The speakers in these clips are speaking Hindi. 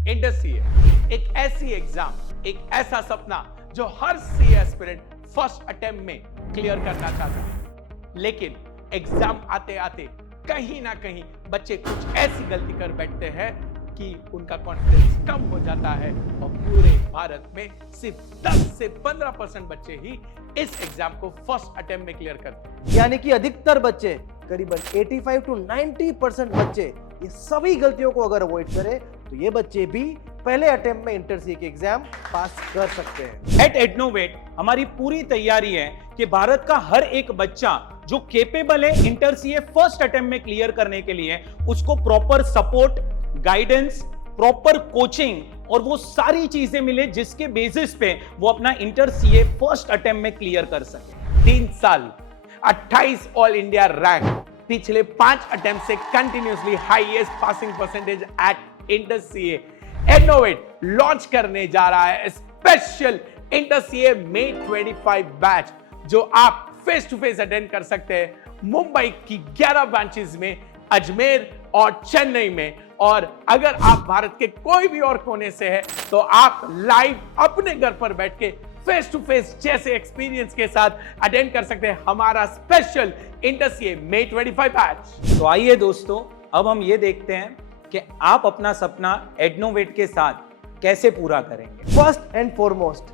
इंटर सीए एक ऐसी एग्जाम, एक ऐसा सपना जो हर सीए एस्पिरेंट फर्स्ट अटेम्प्ट में क्लियर करना चाहता है। लेकिन एग्जाम आते आते कहीं ना कहीं बच्चे कुछ ऐसी गलती कर बैठते हैं कि उनका कॉन्फिडेंस कम हो जाता है और पूरे भारत में सिर्फ 10 से 15% बच्चे ही इस एग्जाम को फर्स्ट अटेम्प्ट में क्लियर करते हैं। यानी कि अधिकतर बच्चे, करीबन 85 to 90% बच्चे ये सभी गलतियों को अगर अवॉइड करें तो ये बच्चे भी पहले अटेम्प्ट में इंटर सीए के एग्जाम पास कर सकते हैं। एट एडनोवेट हमारी पूरी तैयारी है कि भारत का हर एक बच्चा जो केपेबल है इंटर सीए फर्स्ट अटेम्प्ट में क्लियर करने के लिए, उसको proper support, guidance, proper coaching और वो सारी चीजें मिले जिसके बेसिस पे वो अपना इंटर सीए फर्स्ट अटेम्प्ट में क्लियर कर सके। 3 साल 28 ऑल इंडिया रैंक, पिछले 5 अटेम्प्ट से continuously highest passing percentage at inter CA. Adnovate launch करने जा रहा है special inter CA May 25 batch जो आप फेस टू फेस अटेंड कर सकते हैं मुंबई की 11 ब्रांचेस में, अजमेर और चेन्नई में। और अगर आप भारत के कोई भी और कोने से है तो आप लाइव अपने घर पर बैठ के फेस टू फेस जैसे एक्सपीरियंस के साथ अटेंड कर सकते हैं हमारा special inter CA May 25 batch. तो आइए दोस्तों, अब हम ये देखते हैं कि आप अपना सपना एडनोवेट के साथ कैसे पूरा करेंगे। First and foremost,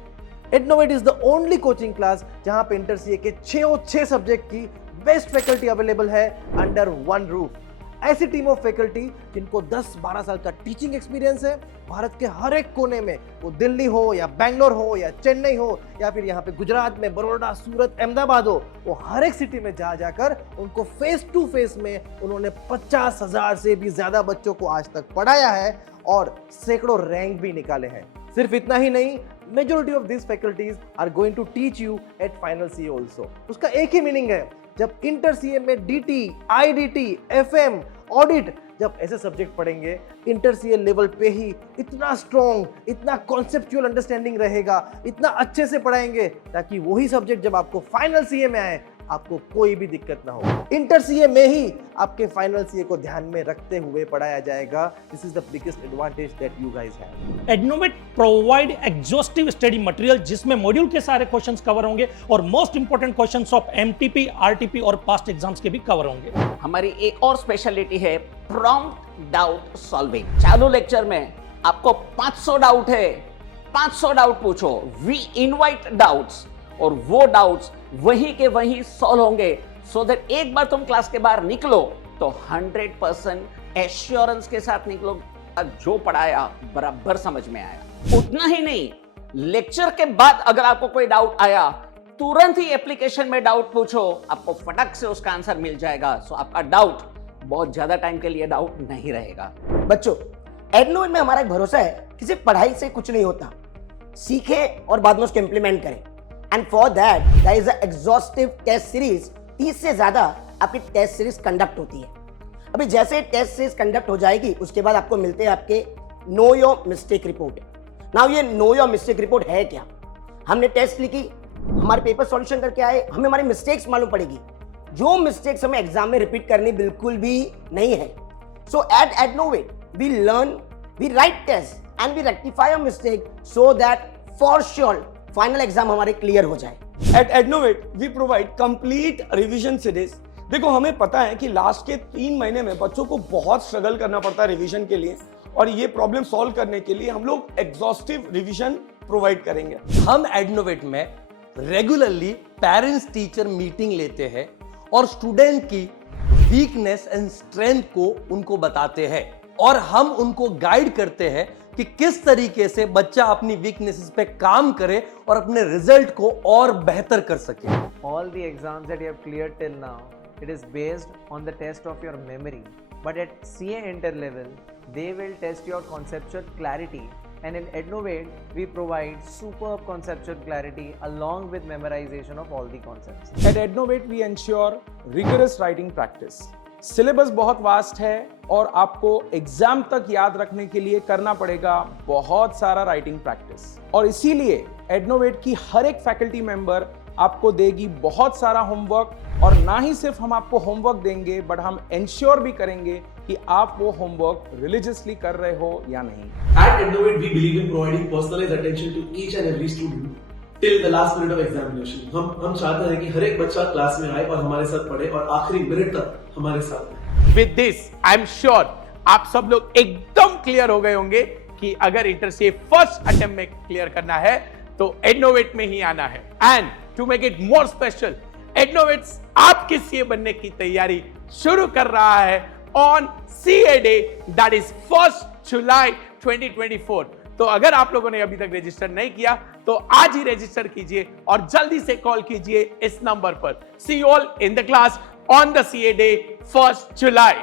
Adnovate is the only coaching class जहां पे इंटर सीए के 6 सब्जेक्ट की बेस्ट फैकल्टी अवेलेबल है अंडर वन रूफ। ऐसी टीम ऑफ फैकल्टी जिनको 10-12 साल का टीचिंग एक्सपीरियंस है, भारत के हर एक कोने में, वो दिल्ली हो या बैंगलोर हो या चेन्नई हो या फिर यहाँ पे गुजरात में बड़ौदा, सूरत, अहमदाबाद हो, वो हर एक सिटी में जा जाकर उनको फेस टू फेस में उन्होंने 50,000 से भी ज्यादा बच्चों को आज तक पढ़ाया है और सैकड़ों रैंक भी निकाले हैं। सिर्फ इतना ही नहीं, majority of this faculties are going to teach you at final CA also. उसका एक ही मीनिंग है, जब इंटर सीए में डीटी, आईडीटी, एफएम, ऑडिट, जब ऐसे सब्जेक्ट पढ़ेंगे, इंटर सीए लेवल पे ही इतना स्ट्रॉन्ग, इतना कॉन्सेप्चुअल अंडरस्टैंडिंग रहेगा, इतना अच्छे से पढ़ाएंगे ताकि वही सब्जेक्ट जब आपको फाइनल सीए में आए आपको कोई भी दिक्कत ना हो। इंटर सीए में ही आपके फाइनल सीए को ध्यान में रखते हुए पढ़ाया जाएगा। This is the biggest advantage that you guys have. Adnovate provide exhaustive study material जिसमें मॉड्यूल के सारे क्वेश्चंस कवर होंगे और most important questions of MTP, RTP और पास्ट एग्जाम्स के भी कवर होंगे। हमारी एक और स्पेशलिटी है प्रॉम्प्ट डाउट सॉल्विंग। चालू लेक्चर में आपको 500 डाउट है, 500 डाउट पूछो, वी इनवाइट डाउट्स और वो डाउट्स वहीं के वहीं सॉल्व होंगे सो दैट एक बार तुम क्लास के बाहर निकलो तो 100% एश्योरेंस के साथ निकलो, जो पढ़ाया बराबर समझ में आया। उतना ही नहीं, लेक्चर के बाद अगर आपको कोई डाउट आया तुरंत ही एप्लीकेशन में डाउट पूछो, आपको फटक से उसका आंसर मिल जाएगा। सो आपका डाउट बहुत ज्यादा टाइम के लिए डाउट नहीं रहेगा। बच्चों, एडनोवेट में हमारा एक भरोसा है कि सिर्फ पढ़ाई से कुछ नहीं होता, सीखे और बाद में उसको इंप्लीमेंट करें। And for that there is a exhaustive test series. 30 से ज्यादा आपकी टेस्ट सीरीज कंडक्ट होती है। अभी जैसे टेस्ट सीरीज कंडक्ट हो जाएगी उसके बाद आपको मिलते हैं आपके know your mistake report. Now ये नो योर मिस्टेक रिपोर्ट है क्या? हमने टेस्ट लिखी, हमारे पेपर सॉल्यूशन करके आए, हमें हमारी मिस्टेक्स मालूम पड़ेगी। जो मिस्टेक्स हमें एग्जाम में रिपीट करनी बिल्कुल भी नहीं है। So at Adnovate we learn, we write test and we rectify a mistake so that for sure final exam हमारे क्लियर हो जाए। At Adnovate we provide complete revision series. देखो, हमें पता है कि लास्ट के 3 महीने में बच्चों को बहुत स्ट्रगल करना पड़ता है रिवीजन के लिए, और ये प्रॉब्लम सॉल्व करने के लिए हम लोग एग्जॉस्टिव रिवीजन प्रोवाइड करेंगे। हम एडनोवेट में रेगुलरली पेरेंट्स टीचर मीटिंग लेते हैं और स्टूडेंट की वीकनेस एंड स्ट्रेंथ को उनको बताते हैं और हम उनको गाइड करते हैं कि किस तरीके से बच्चा अपनी वीकनेसेस पे काम करे और अपने रिजल्ट को और बेहतर कर सके। All the exams that you have cleared till now, it is based on the test of your memory. But at CA Inter level, they will test your conceptual clarity. And in Ednovate, we provide superb conceptual clarity along with memorization of all the concepts. At Ednovate we ensure rigorous writing practice. Syllabus बहुत वास्ट है और आपको एग्जाम तक याद रखने के लिए करना पड़ेगा बहुत सारा राइटिंग प्रैक्टिस, और इसीलिए एडनोवेट की हर एक फैकल्टी मेंबर आपको देगी बहुत सारा होमवर्क, और ना ही सिर्फ हम आपको होमवर्क देंगे बट हम इंश्योर भी करेंगे कि आप वो होमवर्क रिलीजियसली कर रहे हो या नहीं। At Innovate, we believe in providing personalized attention to each and every student till the last minute of examination. हम चाहते हैं कि हर एक बच्चा क्लास में आए और हमारे साथ पढ़े और आखिरी मिनट तक हमारे साथ रहे। With this, I'm sure आप सब लोग एकदम क्लियर हो गए होंगे कि अगर इंटर सीए फर्स्ट अटेम्प्ट में क्लियर करना है तो एडनोवेट में ही आना है। And to make it more special, Adnovate's आपके सीए बनने की तैयारी शुरू कर रहा है on CA day, that is 1 July 2024। तो अगर आप लोगों ने अभी तक रजिस्टर नहीं किया तो आज ही रजिस्टर कीजिए और जल्दी से कॉल कीजिए इस नंबर पर। See you all in the class on the CA day 1 July.